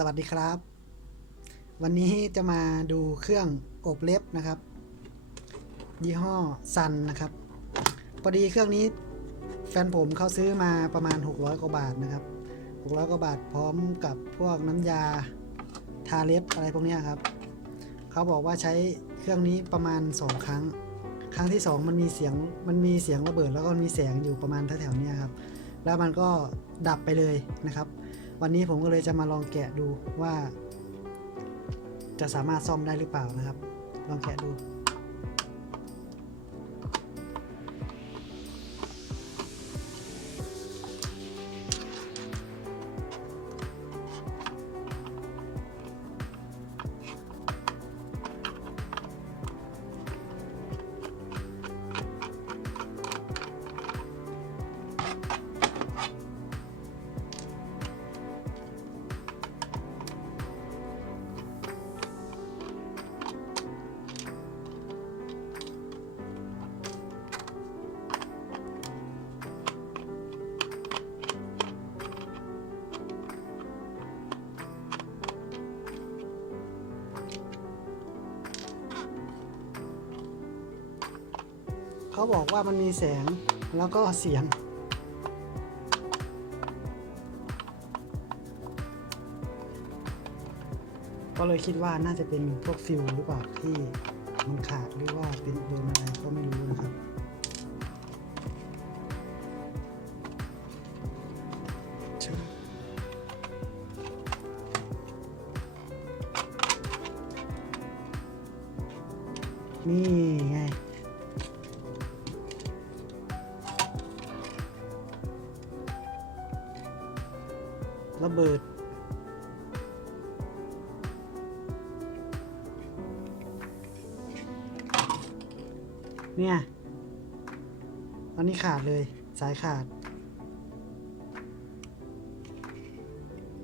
สวัสดีครับ วันนี้จะมาดูเครื่องอบเล็บนะครับ ยี่ห้อซันนะครับพอดีเครื่องนี้แฟนผมเขาซื้อมาประมาณ 600 กว่าบาทนะครับ 600 กว่าบาทพร้อมกับพวกน้ำยาทาเล็บอะไรพวกนี้ครับเขาบอกว่าใช้เครื่องนี้ประมาณ 2 ครั้ง ครั้งที่ 2 มันมีเสียงมันมีเสียงระเบิดแล้วก็มีแสงอยู่ประมาณแถวๆนี้ครับแล้วมันก็ดับไปเลยนะครับ วันนี้ผมก็เลยจะมาลองแกะดูว่า จะสามารถซ่อมได้หรือเปล่านะครับ ลองแกะดู เขาบอกว่ามันมีแสงแล้วก็เสียง ก็เลยคิดว่าน่าจะเป็นพวกฟิวหรือเปล่าที่มันขาดหรือว่าเป็นโดนอะไรก็ไม่รู้นะครับนี่ ระเบิด เนี่ยตอนนี้ขาดเลย สายขาด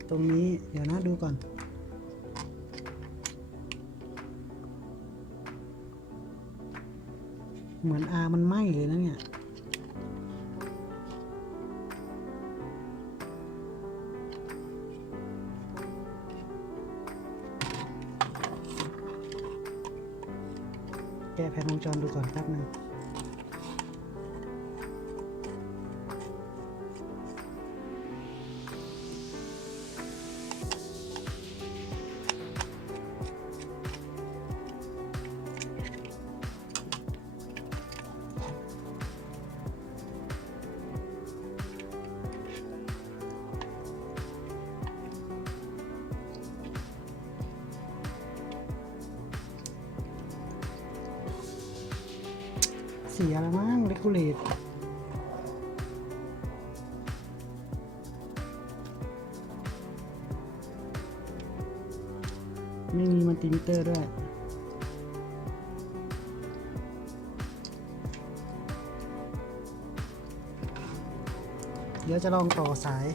ตรงนี้เดี๋ยวนะดูก่อน เหมือนอามันไหม้เลยนะเนี่ย แก้แผนวงจรดูก่อนแป๊บหนึง เสียแล้วมั้งเรกูเลตไม่มีมันติมิเตอร์ด้วยเดี๋ยวจะลองต่อสาย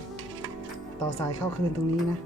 ต่อสายเข้าคืนตรงนี้นะ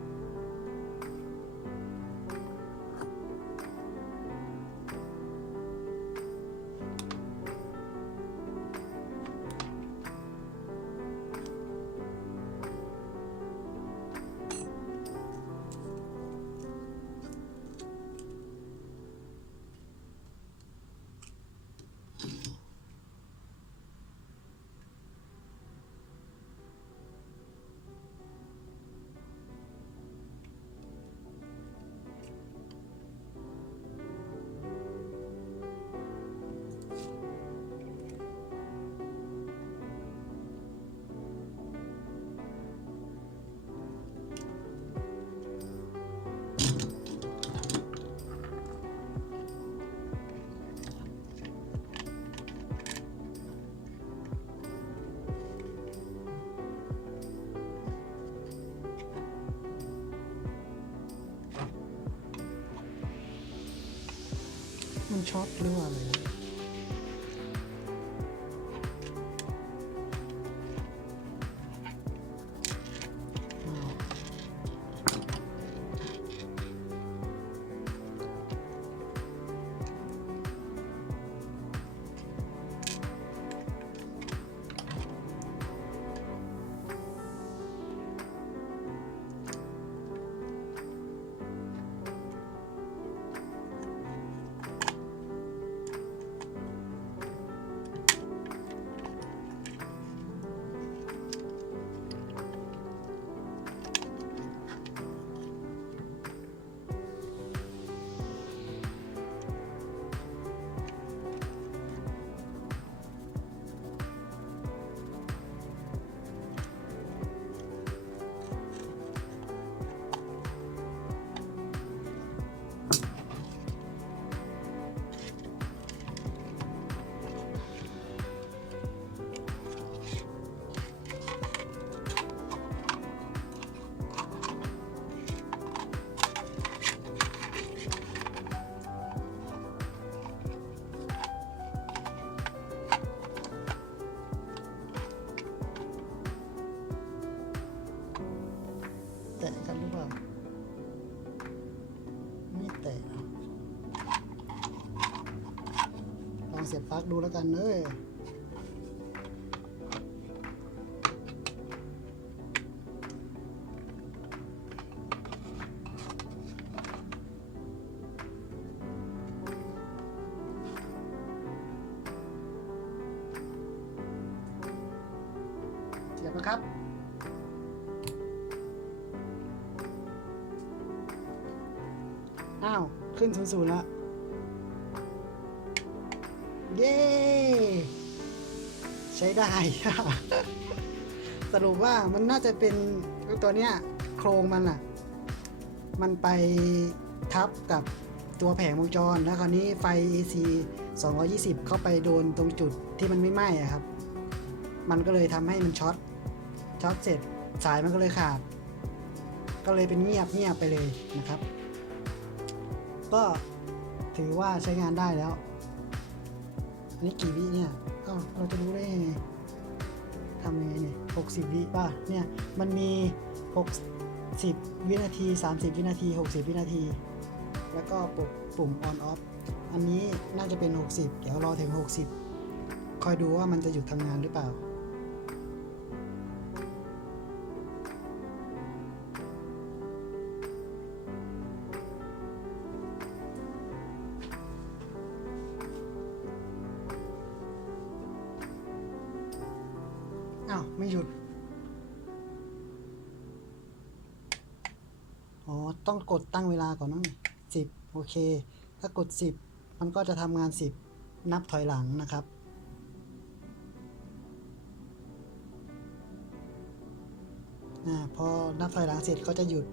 มันช็อตหรือว่าอะไร แตกหรือเปล่า ไม่แตะอะลองเสียบปลั๊กดูแล้วกันเอ้ย อ้าว ขึ้นศูนย์ศูนย์แล้ว เย้ ใช้ได้ สรุปว่ามันน่าจะเป็นตัวเนี้ยโครงมันอะมันไปทับกับตัวแผงวงจร แล้วคราวนี้ไฟ AC 220 เข้าไปโดนตรงจุดที่มันไม่ไหม้อะครับ มันก็เลยทำให้มันช็อต ช็อตเสร็จสายมันก็เลยขาด ก็เลยเป็นเงียบเงียบไปเลยนะครับ ก็ถือว่าใช้งานได้แล้ว อันนี้กี่วิเนี่ยเอ้าเราจะรู้ได้ยังไงทำยังไงเนี่ยหกสิบวิป่ะ เนี่ย มันมีหกสิบวินาทีสามสิบวินาทีหกสิบวินาที แล้วก็ปุ่มปุ่ม on off อันนี้น่าจะเป็น 60 เดี๋ยวรอถึง 60 คอยดูว่ามันจะหยุดทำงานหรือเปล่าาวไม่หยุด อ๋อ ต้องกดตั้งเวลาก่อนนะสิบโอเค ถ้ากดสิบมันก็จะทำงานสิบนับถอยหลังนะครับอพอนับถอยหลังเสร็จก็จะหยุด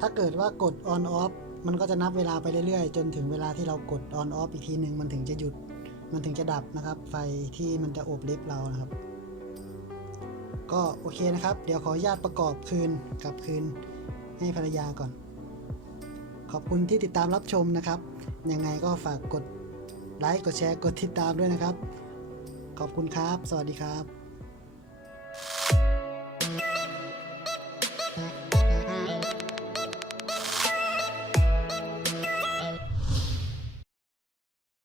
ถ้าเกิดว่ากด on off มันก็จะนับเวลาไปเรื่อยๆ จนถึงเวลาที่เรากด on off อีกทีหนึ่งมันถึงจะหยุด มันถึงจะดับนะครับ ไฟที่มันจะโอบลิฟเรานะครับ ก็โอเคนะครับ เดี๋ยวขออนุญาตประกอบคืนกลับคืนให้ภรรยาก่อน ขอบคุณที่ติดตามรับชมนะครับ ยังไงก็ฝากกดไลค์กดแชร์กดติดตามด้วยนะครับ ขอบคุณครับ สวัสดีครับ